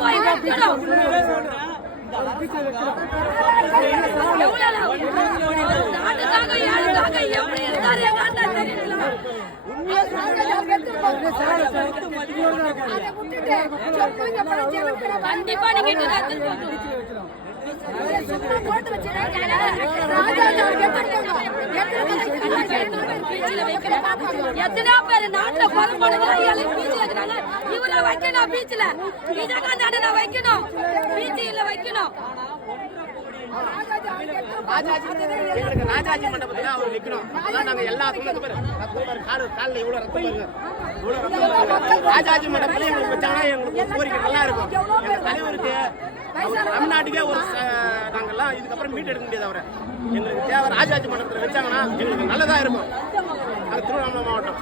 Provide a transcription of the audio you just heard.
போய் வைக்கணும். நாட்டுக்காக ஏழுக்காக எப்படி இருந்தாரு எங்க அண்ணன் தெரியுங்களா? கண்டிப்பா நீங்க எத்தனை பேர் நாட்டுல பீச்சில் இவரை வைக்கணும். பீச்சில் விஜயகாந்த் வைக்கணும். பீச்சில வைக்கணும். ராஜாஜி மண்டபத்துல அவர் வைக்கணும். அதான் நாங்க எல்லா காலில் இவ்வளவு ரத்தம் ராஜாஜி மண்டபத்துல எங்களுக்கு வச்சாங்கன்னா எங்களுக்கு கோரிக்கை நல்லா இருக்கும். எங்க தலைவருக்கு தமிழ்நாட்டுக்கே ஒரு நாங்கெல்லாம் இதுக்கப்புறம் மீட் எடுக்க முடியாது. அவரை எங்களுக்கு தேவை ராஜாஜி மண்டபத்தில் வச்சாங்கன்னா எங்களுக்கு நல்லதா இருக்கும். அது திருவண்ணாமலை மாவட்டம்.